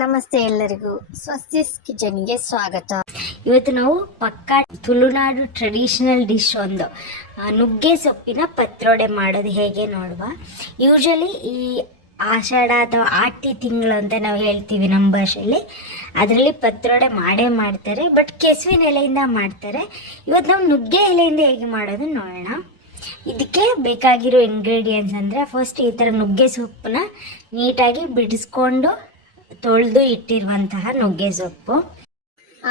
ನಮಸ್ತೆ ಎಲ್ಲರಿಗೂ ಸ್ವಸ್ತಿಸ್ ಕಿಚನ್ಗೆ ಸ್ವಾಗತ. ಇವತ್ತು ನಾವು ಪಕ್ಕಾ ತುಳುನಾಡು ಟ್ರೆಡಿಷನಲ್ ಡಿಶ್ ಒಂದು ನುಗ್ಗೆ ಸೊಪ್ಪಿನ ಪತ್ರೊಡೆ ಮಾಡೋದು ಹೇಗೆ ನೋಡುವ. ಯೂಶಲಿ ಈ ಆಷಾಢ ಅಥವಾ ಆಟಿ ತಿಂಗಳು ಅಂತ ನಾವು ಹೇಳ್ತೀವಿ ನಮ್ಮ ಭಾಷೆಯಲ್ಲಿ, ಅದರಲ್ಲಿ ಪತ್ರೊಡೆ ಮಾಡೇ ಮಾಡ್ತಾರೆ. ಬಟ್ ಕೆಸುವಿನ ಎಲೆಯಿಂದ ಮಾಡ್ತಾರೆ. ಇವತ್ತು ನಾವು ನುಗ್ಗೆ ಎಲೆಯಿಂದ ಹೇಗೆ ಮಾಡೋದು ನೋಡೋಣ. ಇದಕ್ಕೆ ಬೇಕಾಗಿರೋ ಇಂಗ್ರೀಡಿಯೆಂಟ್ಸ್ ಅಂದರೆ, ಫಸ್ಟ್ ಈ ಥರ ನುಗ್ಗೆ ಸೊಪ್ಪನ್ನ ನೀಟಾಗಿ ಬಿಡಿಸ್ಕೊಂಡು ತೊಳೆದು ಇಟ್ಟಿರುವಂತಹ ನುಗ್ಗೆ ಸೊಪ್ಪು.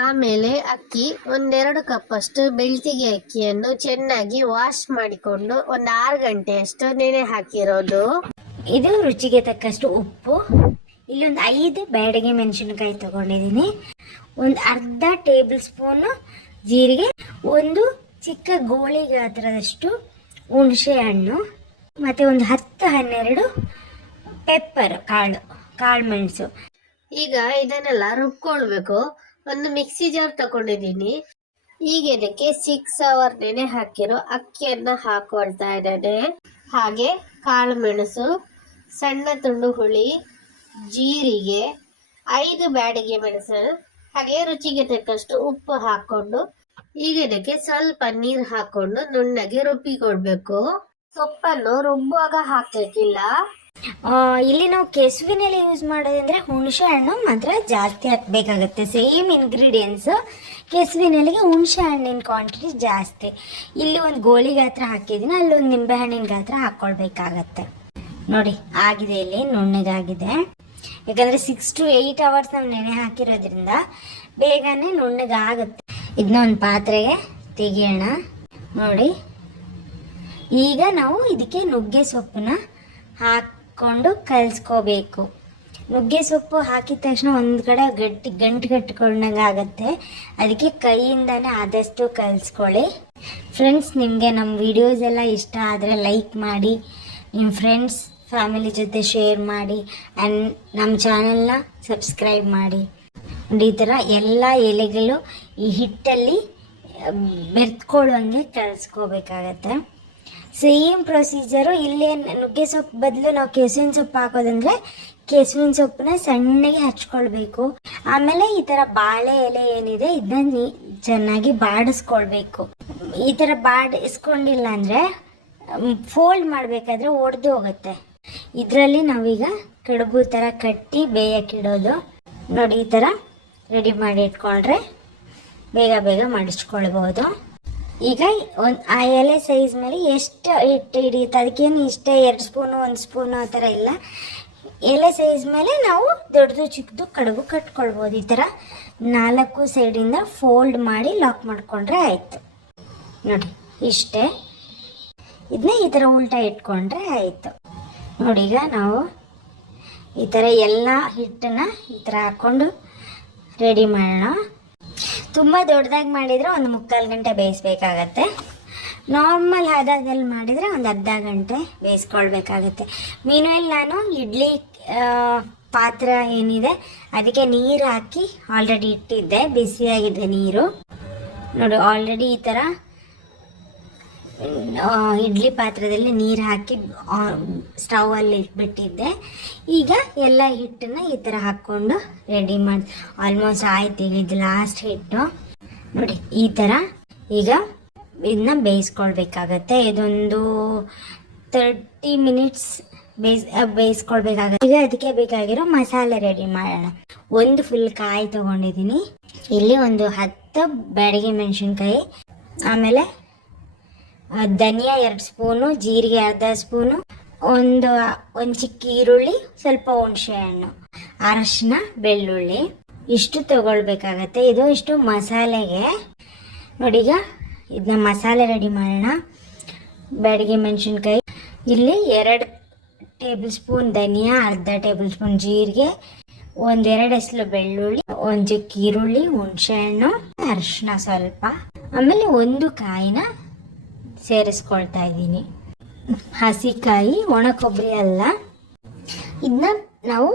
ಆಮೇಲೆ ಅಕ್ಕಿ 1-2 ಕಪ್ ಅಷ್ಟು ಬೆಳ್ತಿಗೆ ಅಕ್ಕಿಯನ್ನು ಚೆನ್ನಾಗಿ ವಾಶ್ ಮಾಡಿಕೊಂಡು 6 ಗಂಟೆಯಷ್ಟು ನೆನೆ ಹಾಕಿರೋದು. ಇದು ರುಚಿಗೆ ತಕ್ಕಷ್ಟು ಉಪ್ಪು. ಇಲ್ಲೊಂದು 5 ಬ್ಯಾಡಗೆ ಮೆಣಸಿನಕಾಯಿ ತಗೊಂಡಿದ್ದೀನಿ. ಒಂದು ಅರ್ಧ ಟೇಬಲ್ ಸ್ಪೂನು ಜೀರಿಗೆ, ಒಂದು ಚಿಕ್ಕ ಗೋಳಿ ಗಾತ್ರದಷ್ಟು ಹುಣಸೆ ಹಣ್ಣು, ಮತ್ತು ಒಂದು 10-12 ಪೆಪ್ಪರ್ ಕಾಳು ಮೆಣಸು. ಈಗ ಇದನ್ನೆಲ್ಲ ರುಬ್ಕೊಳ್ಬೇಕು. ಒಂದು ಮಿಕ್ಸಿ ಜಾರ್ ತಗೊಂಡಿದ್ದೀನಿ. ಈಗ ಇದಕ್ಕೆ 6 ಅವರ್ ನೆನೆ ಹಾಕಿರೋ ಅಕ್ಕಿಯನ್ನ ಹಾಕೊಳ್ತಾ ಇದ್ದೇನೆ. ಹಾಗೆ ಕಾಳು ಮೆಣಸು, ಸಣ್ಣ ತುಂಡು ಹುಳಿ, ಜೀರಿಗೆ, 5 ಬ್ಯಾಡಗೆ ಮೆಣಸು, ಹಾಗೆ ರುಚಿಗೆ ತಕ್ಕಷ್ಟು ಉಪ್ಪು ಹಾಕೊಂಡು ಈಗ ಇದಕ್ಕೆ ಸ್ವಲ್ಪ ನೀರು ಹಾಕೊಂಡು ನುಣ್ಣಗೆ ರುಬ್ಬಿಕೊಳ್ಬೇಕು. ಸೊಪ್ಪನ್ನು ರುಬ್ಬುವಾಗ ಹಾಕಲಿಕ್ಕಿಲ್ಲ. ಇಲ್ಲಿ ನಾವು ಕೆಸುವಿನೆಲೆ ಯೂಸ್ ಮಾಡೋದಂದ್ರೆ ಹುಣಸೆ ಹಣ್ಣು ಮಾತ್ರ ಜಾಸ್ತಿ ಹಾಕಬೇಕಾಗತ್ತೆ. ಸೇಮ್ ಇಂಗ್ರೀಡಿಯೆಂಟ್ಸ್, ಕೆಸುವಿನೆಲೆಗೆ ಹುಣಸೆ ಹಣ್ಣಿನ ಕ್ವಾಂಟಿಟಿ ಜಾಸ್ತಿ. ಇಲ್ಲಿ ಒಂದು ಗೋಳಿ ಗಾತ್ರ ಹಾಕಿದ್ದೀನಿ, ಅಲ್ಲೊಂದು ನಿಂಬೆ ಹಣ್ಣಿನ ಗಾತ್ರ ಹಾಕ್ಕೊಳ್ಬೇಕಾಗತ್ತೆ. ನೋಡಿ ಆಗಿದೆ, ಇಲ್ಲಿ ನುಣ್ಣಗಾಗಿದೆ. ಯಾಕಂದರೆ 6 to 8 ಅವರ್ಸ್ ನಾವು ನೆನೆ ಹಾಕಿರೋದ್ರಿಂದ ಬೇಗನೆ ನುಣ್ಣಗಾಗುತ್ತೆ. ಇದನ್ನ ಒಂದು ಪಾತ್ರೆಗೆ ತೆಗಿಯೋಣ. ನೋಡಿ, ಈಗ ನಾವು ಇದಕ್ಕೆ ನುಗ್ಗೆ ಸೊಪ್ಪನ್ನ ಹಾಕ್ಕೊಂಡು ಕಲಿಸ್ಕೋಬೇಕು. ನುಗ್ಗೆ ಸೊಪ್ಪು ಹಾಕಿದ ತಕ್ಷಣ ಒಂದು ಕಡೆ ಗಂಟು ಕಟ್ಕೊಂಡಂಗೆ ಆಗುತ್ತೆ. ಅದಕ್ಕೆ ಕೈಯಿಂದನೇ ಆದಷ್ಟು ಕಲಿಸ್ಕೊಳ್ಳಿ. ಫ್ರೆಂಡ್ಸ್, ನಿಮಗೆ ನಮ್ಮ ವಿಡಿಯೋಸ್ ಎಲ್ಲ ಇಷ್ಟ ಆದರೆ ಲೈಕ್ ಮಾಡಿ, ನಿಮ್ಮ ಫ್ರೆಂಡ್ಸ್ ಫ್ಯಾಮಿಲಿ ಜೊತೆ ಶೇರ್ ಮಾಡಿ, ಆ್ಯಂಡ್ ನಮ್ಮ ಚಾನಲ್ನ ಸಬ್ಸ್ಕ್ರೈಬ್ ಮಾಡಿ. ಈ ಥರ ಎಲ್ಲ ಎಲೆಗಳು ಈ ಹಿಟ್ಟಲ್ಲಿ ಬೆರೆತ್ಕೊಳ್ಳೋಂಗೆ ಕಲಿಸ್ಕೋಬೇಕಾಗತ್ತೆ. ಸೇಮ್ ಪ್ರೊಸೀಜರು ಇಲ್ಲೇ. ನುಗ್ಗೆ ಸೊಪ್ಪು ಬದಲು ನಾವು ಕೆಸುವಿನ ಸೊಪ್ಪು ಹಾಕೋದಂದರೆ ಕೆಸುವಿನ ಸೊಪ್ಪನ್ನ ಸಣ್ಣಗೆ ಹಚ್ಕೊಳ್ಬೇಕು. ಆಮೇಲೆ ಈ ಥರ ಬಾಳೆ ಎಲೆ ಏನಿದೆ ಇದನ್ನ ಚೆನ್ನಾಗಿ ಬಾಡಿಸ್ಕೊಳ್ಬೇಕು. ಈ ಥರ ಬಾಡಿಸ್ಕೊಂಡಿಲ್ಲ ಅಂದರೆ ಫೋಲ್ಡ್ ಮಾಡಬೇಕಾದ್ರೆ ಒಡೆದು ಹೋಗುತ್ತೆ. ಇದರಲ್ಲಿ ನಾವೀಗ ಕಡುಬು ಥರ ಕಟ್ಟಿ ಬೇಯಕ್ಕಿಡೋದು. ನೋಡಿ, ಈ ಥರ ರೆಡಿ ಮಾಡಿ ಇಟ್ಕೊಂಡ್ರೆ ಬೇಗ ಮಾಡಿಸ್ಕೊಳ್ಬೋದು. ಈಗ ಆ ಎಲೆ ಸೈಜ್ ಮೇಲೆ ಎಷ್ಟು ಹಿಟ್ಟು ಹಿಡಿಯುತ್ತೆ, ಅದಕ್ಕೇನು ಇಷ್ಟೇ 2 ಸ್ಪೂನು 1 ಸ್ಪೂನು ಆ ಥರ ಇಲ್ಲ. ಎಲೆ ಸೈಜ್ ಮೇಲೆ ನಾವು ದೊಡ್ಡದು ಚಿಕ್ಕದು ಕಡುಬು ಕಟ್ಕೊಳ್ಬೋದು. ಈ ಥರ 4 ಸೈಡಿಂದ ಫೋಲ್ಡ್ ಮಾಡಿ ಲಾಕ್ ಮಾಡಿಕೊಂಡ್ರೆ ಆಯಿತು. ನೋಡಿ, ಇಷ್ಟೇ. ಇದನ್ನ ಈ ಥರ ಉಲ್ಟಾ ಇಟ್ಕೊಂಡ್ರೆ ಆಯಿತು. ನೋಡಿ, ಈಗ ನಾವು ಈ ಥರ ಎಲ್ಲ ಹಿಟ್ಟನ್ನು ಈ ಥರ ಹಾಕ್ಕೊಂಡು ರೆಡಿ ಮಾಡೋಣ. ತುಂಬ ದೊಡ್ಡದಾಗಿ ಮಾಡಿದರೆ ಒಂದು 3/4 ಗಂಟೆ ಬೇಯಿಸ್ಬೇಕಾಗತ್ತೆ. ನಾರ್ಮಲ್ ಹದದಲ್ಲಿ ಮಾಡಿದರೆ ಒಂದು ಅರ್ಧ ಗಂಟೆ ಬೇಯಿಸ್ಕೊಳ್ಬೇಕಾಗತ್ತೆ. ಮೀನುವಲ್ಲಿ ನಾನು ಇಡ್ಲಿ ಪಾತ್ರ ಏನಿದೆ ಅದಕ್ಕೆ ನೀರು ಹಾಕಿ ಆಲ್ರೆಡಿ ಇಟ್ಟಿದ್ದೆ, ಬಿಸಿಯಾಗಿದೆ ನೀರು. ನೋಡಿ, ಆಲ್ರೆಡಿ ಈ ಥರ ಇಡ್ಲಿ ಪಾತ್ರದಲ್ಲಿ ನೀರು ಹಾಕಿ ಸ್ಟವಲ್ಲಿ ಇಟ್ಬಿಟ್ಟಿದ್ದೆ. ಈಗ ಎಲ್ಲ ಹಿಟ್ಟನ್ನು ಈ ಥರ ಹಾಕ್ಕೊಂಡು ರೆಡಿ ಮಾಡಿ ಆಲ್ಮೋಸ್ಟ್ ಆಯ್ತು. ಇದು ಲಾಸ್ಟ್ ಹಿಟ್ಟು. ನೋಡಿ, ಈ ಥರ ಈಗ ಇದನ್ನ ಬೇಯಿಸ್ಕೊಳ್ಬೇಕಾಗತ್ತೆ. ಇದೊಂದು 30 ಮಿನಿಟ್ಸ್ ಬೇಯಿಸ್ಕೊಳ್ಬೇಕಾಗತ್ತೆ. ಈಗ ಅದಕ್ಕೆ ಬೇಕಾಗಿರೋ ಮಸಾಲೆ ರೆಡಿ ಮಾಡೋಣ. ಒಂದು ಫುಲ್ ಕಾಯಿ ತೊಗೊಂಡಿದ್ದೀನಿ. ಇಲ್ಲಿ ಒಂದು 10 ಬ್ಯಾಡಗೆ ಮೆಣಸಿನ್ಕಾಯಿ, ಆಮೇಲೆ ಧನಿಯಾ 2 ಸ್ಪೂನು, ಜೀರಿಗೆ ಅರ್ಧ ಸ್ಪೂನು, ಒಂದು ಚಿಕ್ಕ ಈರುಳ್ಳಿ, ಸ್ವಲ್ಪ ಹುಣಸೆ ಹಣ್ಣು, ಅರಶಿನ, ಬೆಳ್ಳುಳ್ಳಿ ಇಷ್ಟು ತಗೊಳ್ಬೇಕಾಗತ್ತೆ. ಇಷ್ಟು ಮಸಾಲೆಗೆ. ನೋಡಿ, ಈಗ ಇದನ್ನ ಮಸಾಲೆ ರೆಡಿ ಮಾಡೋಣ. ಬ್ಯಾಡಗೆ ಮೆಣಸಿನ್ಕಾಯಿ, ಇಲ್ಲಿ 2 ಟೇಬಲ್ ಸ್ಪೂನ್ ಧನಿಯಾ, ಅರ್ಧ ಟೇಬಲ್ ಸ್ಪೂನ್ ಜೀರಿಗೆ, 1-2 ಎಸಳು ಬೆಳ್ಳುಳ್ಳಿ, ಒಂದು ಚಿಕ್ಕ ಈರುಳ್ಳಿ, ಹುಣಸೆ ಹಣ್ಣು, ಅರಶಿನ ಸ್ವಲ್ಪ, ಆಮೇಲೆ ಒಂದು ಕಾಯಿನ ಸೇರಿಸ್ಕೊಳ್ತಾ ಇದ್ದೀನಿ. ಹಸಿಕಾಯಿ, ಒಣ ಕೊಬ್ಬರಿ ಅಲ್ಲ. ಇದನ್ನ ನಾವು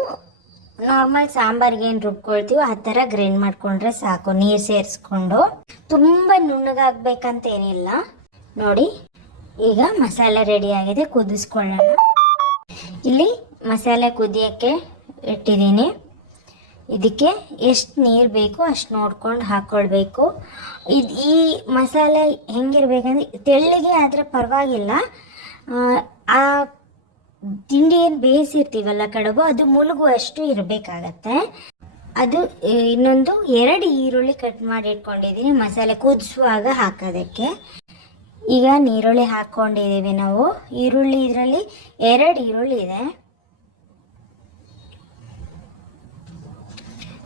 ನಾರ್ಮಲ್ ಸಾಂಬಾರ್ಗೆ ಏನು ರುಬ್ಕೊಳ್ತೀವೋ ಆ ಥರ ಗ್ರೈಂಡ್ ಮಾಡಿಕೊಂಡ್ರೆ ಸಾಕು, ನೀರು ಸೇರಿಸ್ಕೊಂಡು. ತುಂಬ ನುಣ್ಣಗಾಗಬೇಕಂತ ಏನಿಲ್ಲ. ನೋಡಿ, ಈಗ ಮಸಾಲೆ ರೆಡಿ ಆಗಿದೆ, ಕುದಿಸ್ಕೊಳ್ಳೋಣ. ಇಲ್ಲಿ ಮಸಾಲೆ ಕುದಿಯೋಕ್ಕೆ ಇಟ್ಟಿದ್ದೀನಿ. ಇದಕ್ಕೆ ಎಷ್ಟು ನೀರು ಬೇಕು ಅಷ್ಟು ನೋಡ್ಕೊಂಡು ಹಾಕ್ಕೊಳ್ಬೇಕು. ಈ ಮಸಾಲೆ ಹೆಂಗಿರ್ಬೇಕಂದ್ರೆ ತೆಳ್ಳಗೆ ಆದರೆ ಪರವಾಗಿಲ್ಲ, ಆ ತಿಂಡಿ ಏನು ಬೇಯಿಸಿರ್ತೀವಲ್ಲ ಕಡುಬು ಅದು ಮುಳುಗುವಷ್ಟು ಇರಬೇಕಾಗತ್ತೆ. ಅದು ಇನ್ನೊಂದು 2 ಈರುಳ್ಳಿ ಕಟ್ ಮಾಡಿ ಇಟ್ಕೊಂಡಿದ್ದೀನಿ ಮಸಾಲೆ ಕುದಿಸುವಾಗ ಹಾಕೋದಕ್ಕೆ. ಈಗ ನೀರುಳ್ಳಿ ಹಾಕ್ಕೊಂಡಿದ್ದೀವಿ ನಾವು. ಈರುಳ್ಳಿ ಇದರಲ್ಲಿ 2 ಈರುಳ್ಳಿ ಇದೆ.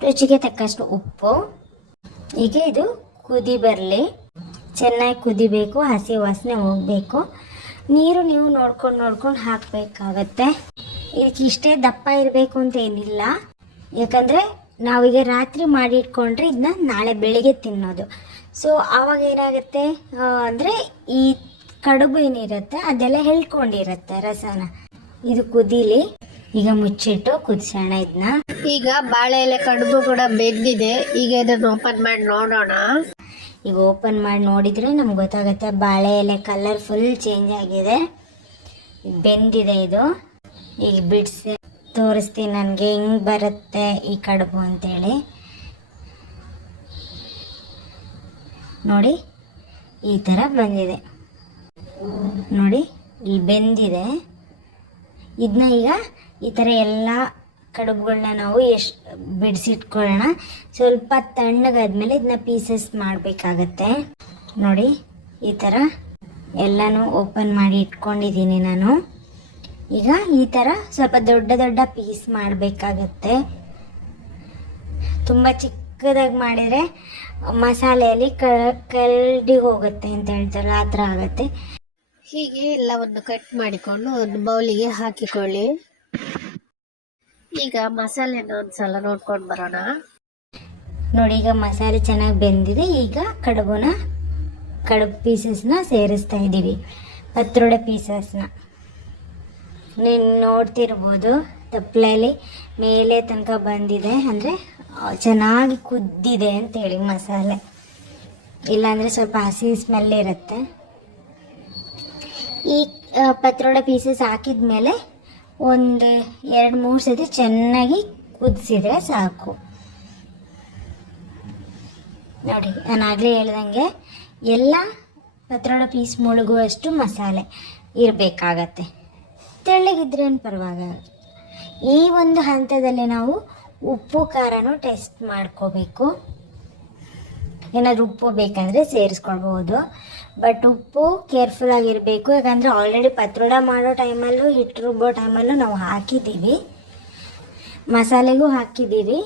ರುಚಿಗೆ ತಕ್ಕಷ್ಟು ಉಪ್ಪು. ಈಗ ಇದು ಕುದಿ ಬರಲಿ, ಚೆನ್ನಾಗಿ ಕುದಿಬೇಕು, ಹಸಿ ವಾಸನೆ ಹೋಗಬೇಕು. ನೀರು ನೀವು ನೋಡ್ಕೊಂಡು ಹಾಕಬೇಕಾಗತ್ತೆ. ಇದಕ್ಕೆ ಇಷ್ಟೇ ದಪ್ಪ ಇರಬೇಕು ಅಂತ ಏನಿಲ್ಲ, ಯಾಕಂದರೆ ನಾವೀಗ ರಾತ್ರಿ ಮಾಡಿ ಇಟ್ಕೊಂಡ್ರೆ ಇದನ್ನ ನಾಳೆ ಬೆಳಿಗ್ಗೆ ತಿನ್ನೋದು. ಸೊ ಆವಾಗ ಏನಾಗುತ್ತೆ ಅಂದರೆ ಈ ಕಡುಬು ಏನಿರುತ್ತೆ ಅದೆಲ್ಲ ಹೇಳ್ಕೊಂಡಿರುತ್ತೆ ರಸನ. ಇದು ಕುದೀಲಿ, ಈಗ ಮುಚ್ಚಿಟ್ಟು ಕುದಿಸೋಣ ಇದನ್ನ. ಈಗ ಬಾಳೆ ಎಲೆ ಕಡುಬು ಕೂಡ ಬೆಂದಿದೆ. ಈಗ ಇದನ್ನು ಓಪನ್ ಮಾಡಿ ನೋಡೋಣ. ಈಗ ಓಪನ್ ಮಾಡಿ ನೋಡಿದರೆ ನಮ್ಗೆ ಗೊತ್ತಾಗುತ್ತೆ ಬಾಳೆ ಎಲೆ ಕಲರ್ ಫುಲ್ ಚೇಂಜ್ ಆಗಿದೆ, ಬೆಂದಿದೆ ಇದು. ಈಗ ಬಿಡಿಸಿ ತೋರಿಸ್ತೀನಿ ನನಗೆ ಹೆಂಗೆ ಬರುತ್ತೆ ಈ ಕಡುಬು ಅಂತೇಳಿ. ನೋಡಿ ಈ ಥರ ಬಂದಿದೆ ನೋಡಿ, ಇಲ್ಲಿ ಬೆಂದಿದೆ. ಇದನ್ನ ಈಗ ಈ ಥರ ಎಲ್ಲ ಕಡುಬುಗಳನ್ನ ನಾವು ಎಷ್ಟು ಬಿಡಿಸಿಟ್ಕೊಳ್ಳೋಣ. ಸ್ವಲ್ಪ ತಣ್ಣಗಾದ್ಮೇಲೆ ಇದನ್ನ ಪೀಸಸ್ ಮಾಡಬೇಕಾಗತ್ತೆ. ನೋಡಿ ಈ ಥರ ಎಲ್ಲನೂ ಓಪನ್ ಮಾಡಿ ಇಟ್ಕೊಂಡಿದ್ದೀನಿ ನಾನು. ಈಗ ಈ ಥರ ಸ್ವಲ್ಪ ದೊಡ್ಡ ಪೀಸ್ ಮಾಡಬೇಕಾಗತ್ತೆ. ತುಂಬ ಚಿಕ್ಕದಾಗಿ ಮಾಡಿದರೆ ಮಸಾಲೆಯಲ್ಲಿ ಕರಡಿ ಹೋಗುತ್ತೆ ಅಂತ ಹೇಳ್ತಾರಲ್ಲ, ಆ ಥರ ಆಗುತ್ತೆ. ಹೀಗೆ ಎಲ್ಲವನ್ನು ಕಟ್ ಮಾಡಿಕೊಂಡು ಒಂದು ಬೌಲಿಗೆ ಹಾಕಿಕೊಳ್ಳಿ. ಈಗ ಮಸಾಲೆನ ಒಂದ್ಸಲ ನೋಡ್ಕೊಂಡು ಬರೋಣ. ನೋಡಿ ಈಗ ಮಸಾಲೆ ಚೆನ್ನಾಗಿ ಬೆಂದಿದೆ. ಈಗ ಕಡುಬು ಪೀಸಸ್ನ ಸೇರಿಸ್ತಾ ಇದ್ದೀವಿ, ಪತ್ರೊಡೆ ಪೀಸಸ್ನ. ನೀನು ನೋಡ್ತಿರ್ಬೋದು ತಪ್ಪಲೆಯಲ್ಲಿ ಮೇಲೆ ತನಕ ಬಂದಿದೆ, ಅಂದರೆ ಚೆನ್ನಾಗಿ ಕುದ್ದಿದೆ ಅಂತೇಳಿ ಮಸಾಲೆ. ಇಲ್ಲಾಂದರೆ ಸ್ವಲ್ಪ ಹಸಿ ಸ್ಮೆಲ್ ಇರುತ್ತೆ. ಈ ಪತ್ರೊಡೆ ಪೀಸಸ್ ಹಾಕಿದ ಮೇಲೆ ಒಂದು 2-3 ಸತಿ ಚೆನ್ನಾಗಿ ಕುದಿಸಿದ್ರೆ ಸಾಕು. ನೋಡಿ ನಾನು ಆಗಲೇ ಹೇಳ್ದಂಗೆ ಎಲ್ಲ ಪತ್ರೊಡೆ ಪೀಸ್ ಮುಳುಗುವಷ್ಟು ಮಸಾಲೆ ಇರಬೇಕಾಗತ್ತೆ. ತೆಳ್ಳಗಿದ್ರೇನು ಪರವಾಗಿಲ್ಲ. ಈ ಒಂದು ಹಂತದಲ್ಲಿ ನಾವು ಉಪ್ಪು ಖಾರನೂ ಟೆಸ್ಟ್ ಮಾಡ್ಕೋಬೇಕು. ಏನಾದರೂ ಉಪ್ಪು ಬೇಕಂದರೆ ಸೇರಿಸ್ಕೊಳ್ಬೋದು, ಬಟ್ ಉಪ್ಪು ಕೇರ್ಫುಲ್ ಆಗಿರಬೇಕು. ಯಾಕಂದರೆ ಆಲ್ರೆಡಿ ಪತ್ರೊಡೆ ಮಾಡೋ ಟೈಮಲ್ಲೂ ಹಿಟ್ಟು ರುಬ್ಬೋ ಟೈಮಲ್ಲೂ ನಾವು ಹಾಕಿದ್ದೀವಿ, ಮಸಾಲೆಗೂ ಹಾಕಿದ್ದೀವಿ.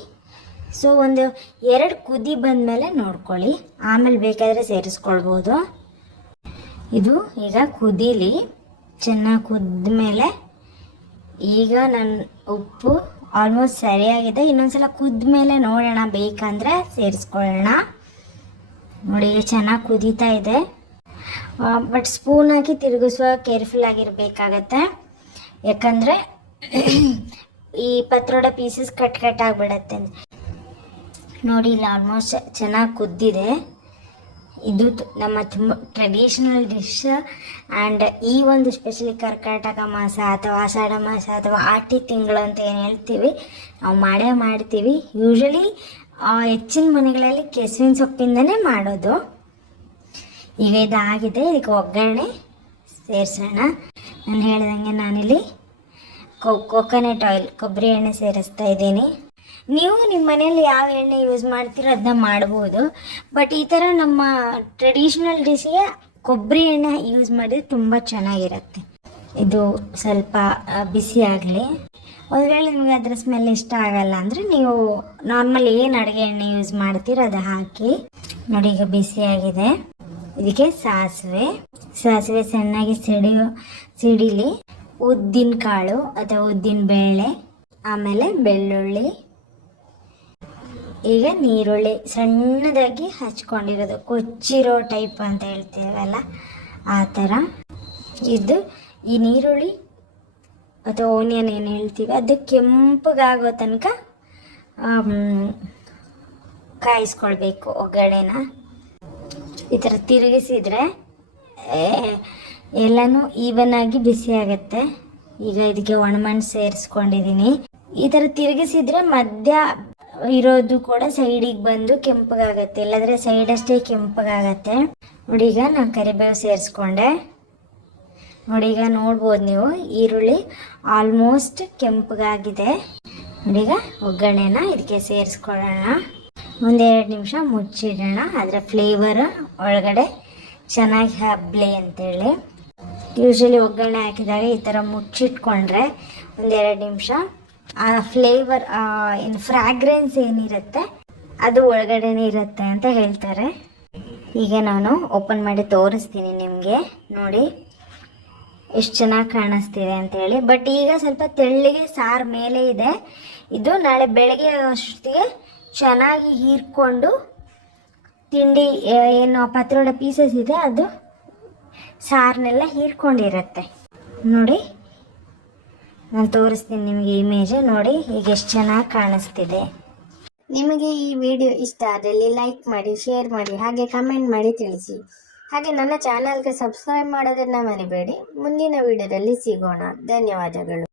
ಸೊ ಒಂದು 2 ಕುದಿ ಬಂದಮೇಲೆ ನೋಡ್ಕೊಳ್ಳಿ, ಆಮೇಲೆ ಬೇಕಾದರೆ ಸೇರಿಸ್ಕೊಳ್ಬೋದು. ಇದು ಈಗ ಕುದೀಲಿ, ಚೆನ್ನಾಗಿ ಕುದ್ದ ಮೇಲೆ ಈಗ ನನ್ನ ಉಪ್ಪು ಆಲ್ಮೋಸ್ಟ್ ಸರಿಯಾಗಿದೆ. ಇನ್ನೊಂದ್ಸಲ ಕುದ್ದ ಮೇಲೆ ನೋಡೋಣ, ಬೇಕಂದರೆ ಸೇರಿಸ್ಕೊಳ್ಳೋಣ. ನೋಡಿ ಈಗ ಚೆನ್ನಾಗಿ ಕುದೀತಾ ಇದೆ, ಬಟ್ ಸ್ಪೂನ್ ಹಾಕಿ ತಿರುಗಿಸುವ ಕೇರ್ಫುಲ್ ಆಗಿರಬೇಕಾಗತ್ತೆ. ಯಾಕಂದರೆ ಈ ಪತ್ರೊಡೆ ಪೀಸಸ್ ಕಟ್ ಆಗಿಬಿಡತ್ತೆ. ನೋಡಿ ಇಲ್ಲಿ ಆಲ್ಮೋಸ್ಟ್ ಚೆನ್ನಾಗಿ ಕುದ್ದಿದೆ. ಇದು ನಮ್ಮ ತುಂಬ ಟ್ರೆಡಿಷ್ನಲ್ ಡಿಶ್. ಆ್ಯಂಡ್ ಈ ಒಂದು ಸ್ಪೆಷಲಿ ಕರ್ಕಾಟಕ ಮಾಸ ಅಥವಾ ಆಷಾಢ ಮಾಸ ಅಥವಾ ಆಟಿ ತಿಂಗಳು ಅಂತ ಏನು ಹೇಳ್ತೀವಿ, ನಾವು ಮಾಡೇ ಮಾಡ್ತೀವಿ. ಯೂಶ್ವಲಿ ಹೆಚ್ಚಿನ ಮನೆಗಳಲ್ಲಿ ಕೆಸುವಿನ ಸೊಪ್ಪಿಂದನೇ ಮಾಡೋದು. ಈಗ ಇದಾಗಿದೆ, ಇದಕ್ಕೆ ಒಗ್ಗರಣೆ ಸೇರಿಸೋಣ. ನಾನು ಹೇಳ್ದಂಗೆ ನಾನಿಲ್ಲಿ ಕೊಕೊನಟ್ ಆಯಿಲ್, ಕೊಬ್ಬರಿ ಎಣ್ಣೆ ಸೇರಿಸ್ತಾ ಇದ್ದೀನಿ. ನೀವು ನಿಮ್ಮ ಮನೇಲಿ ಯಾವ ಎಣ್ಣೆ ಯೂಸ್ ಮಾಡ್ತೀರೋ ಅದನ್ನ ಮಾಡ್ಬೋದು, ಬಟ್ ಈ ಥರ ನಮ್ಮ ಟ್ರೆಡಿಷ್ನಲ್ ಡಿಶ್ಗೆ ಕೊಬ್ಬರಿ ಎಣ್ಣೆ ಯೂಸ್ ಮಾಡಿದ್ರೆ ತುಂಬ ಚೆನ್ನಾಗಿರುತ್ತೆ. ಇದು ಸ್ವಲ್ಪ ಬಿಸಿ ಆಗಲಿ. ಒಂದು ವೇಳೆ ನಿಮಗೆ ಅದರ ಸ್ಮೆಲ್ ಇಷ್ಟ ಆಗಲ್ಲ ಅಂದರೆ ನೀವು ನಾರ್ಮಲ್ ಏನು ಅಡುಗೆ ಎಣ್ಣೆ ಯೂಸ್ ಮಾಡ್ತೀರೋ ಅದು ಹಾಕಿ. ನೋಡಿ ಈಗ ಬಿಸಿಯಾಗಿದೆ. ಇದಕ್ಕೆ ಸಾಸಿವೆ ಚೆನ್ನಾಗಿ ಸಿಡಿಲಿ. ಉದ್ದಿನ ಕಾಳು ಅಥವಾ ಉದ್ದಿನ ಬೇಳೆ, ಆಮೇಲೆ ಬೆಳ್ಳುಳ್ಳಿ, ಈಗ ನೀರುಳ್ಳಿ ಸಣ್ಣದಾಗಿ ಹಚ್ಕೊಂಡಿರೋದು, ಕೊಚ್ಚಿರೋ ಟೈಪ್ ಅಂತ ಹೇಳ್ತೀವಲ್ಲ ಆ ಥರ. ಇದು ಈ ನೀರುಳ್ಳಿ ಅಥವಾ ಓನಿಯನ್ ಏನು ಹೇಳ್ತೀವಿ ಅದು ಕೆಂಪಗಾಗೋ ತನಕ ಕಾಯಿಸ್ಕೊಳ್ಬೇಕು ಒಗ್ಗರಣೆನ. ಈ ಥರ ತಿರುಗಿಸಿದರೆ ಎಲ್ಲನೂ ಈವನ್ ಆಗಿ ಬಿಸಿ ಆಗುತ್ತೆ. ಈಗ ಇದಕ್ಕೆ ಒಣಮೆಣಸು ಸೇರಿಸ್ಕೊಂಡಿದ್ದೀನಿ. ಈ ಥರ ತಿರುಗಿಸಿದ್ರೆ ಇರೋದು ಕೂಡ ಸೈಡಿಗೆ ಬಂದು ಕೆಂಪಗಾಗತ್ತೆ, ಇಲ್ಲಾಂದರೆ ಸೈಡ್ ಅಷ್ಟೇ ಕೆಂಪಗಾಗತ್ತೆ. ನೋಡಿ ಈಗ ನಾನು ಕರಿಬೇವು ಸೇರಿಸ್ಕೊಂಡೆ. ನೋಡಿ ಈಗ ನೋಡ್ಬೋದು ನೀವು ಈರುಳ್ಳಿ ಆಲ್ಮೋಸ್ಟ್ ಕೆಂಪಗಾಗಿದೆ. ನೋಡಿ ಈಗ ಒಗ್ಗರಣೆನ ಇದಕ್ಕೆ ಸೇರಿಸ್ಕೊಳ್ಳೋಣ. ಒಂದೆರಡು ನಿಮಿಷ ಮುಚ್ಚಿಡೋಣ, ಅದರ ಫ್ಲೇವರ್ ಒಳಗಡೆ ಚೆನ್ನಾಗಿ ಹಬ್ಬಲಿ ಅಂತೇಳಿ. ಯೂಶಲಿ ಒಗ್ಗರಣೆ ಹಾಕಿದಾಗ ಈ ಥರ ಮುಚ್ಚಿಟ್ಕೊಂಡ್ರೆ ಒಂದೆರಡು ನಿಮಿಷ ಆ ಫ್ಲೇವರ್ ಏನು ಫ್ರಾಗ್ರೆನ್ಸ್ ಏನಿರುತ್ತೆ ಅದು ಒಳಗಡೆನೇ ಇರುತ್ತೆ ಅಂತ ಹೇಳ್ತಾರೆ. ಈಗ ನಾನು ಓಪನ್ ಮಾಡಿ ತೋರಿಸ್ತೀನಿ ನಿಮಗೆ. ನೋಡಿ ಎಷ್ಟು ಚೆನ್ನಾಗಿ ಕಾಣಿಸ್ತಿದೆ ಅಂತೇಳಿ. ಬಟ್ ಈಗ ಸ್ವಲ್ಪ ತೆಳ್ಳಿಗೆ ಸಾರು ಮೇಲೆ ಇದೆ. ಇದು ನಾಳೆ ಬೆಳಗ್ಗೆ ಅಷ್ಟೊತ್ತಿಗೆ ಚೆನ್ನಾಗಿ ಹೀರ್ಕೊಂಡು ತಿಂಡಿ ಏನು ಪತ್ರೊಡೆ ಪೀಸಸ್ ಇದೆ ಅದು ಸಾರನ್ನೆಲ್ಲ ಹೀರ್ಕೊಂಡಿರುತ್ತೆ. ನೋಡಿ ನಾನು ತೋರಿಸ್ತೀನಿ ನಿಮಗೆ ಇಮೇಜ್. ನೋಡಿ ಈಗ ಎಷ್ಟು ಚೆನ್ನಾಗಿ ಕಾಣಿಸ್ತಿದೆ. ನಿಮಗೆ ಈ ವಿಡಿಯೋ ಇಷ್ಟ ಆದಲ್ಲಿ ಲೈಕ್ ಮಾಡಿ, ಶೇರ್ ಮಾಡಿ, ಹಾಗೆ ಕಮೆಂಟ್ ಮಾಡಿ ತಿಳಿಸಿ. ಹಾಗೆ ನನ್ನ ಚಾನಲ್ಗೆ ಸಬ್ಸ್ಕ್ರೈಬ್ ಮಾಡೋದನ್ನ ಮರಿಬೇಡಿ. ಮುಂದಿನ ವಿಡಿಯೋದಲ್ಲಿ ಸಿಗೋಣ. ಧನ್ಯವಾದಗಳು.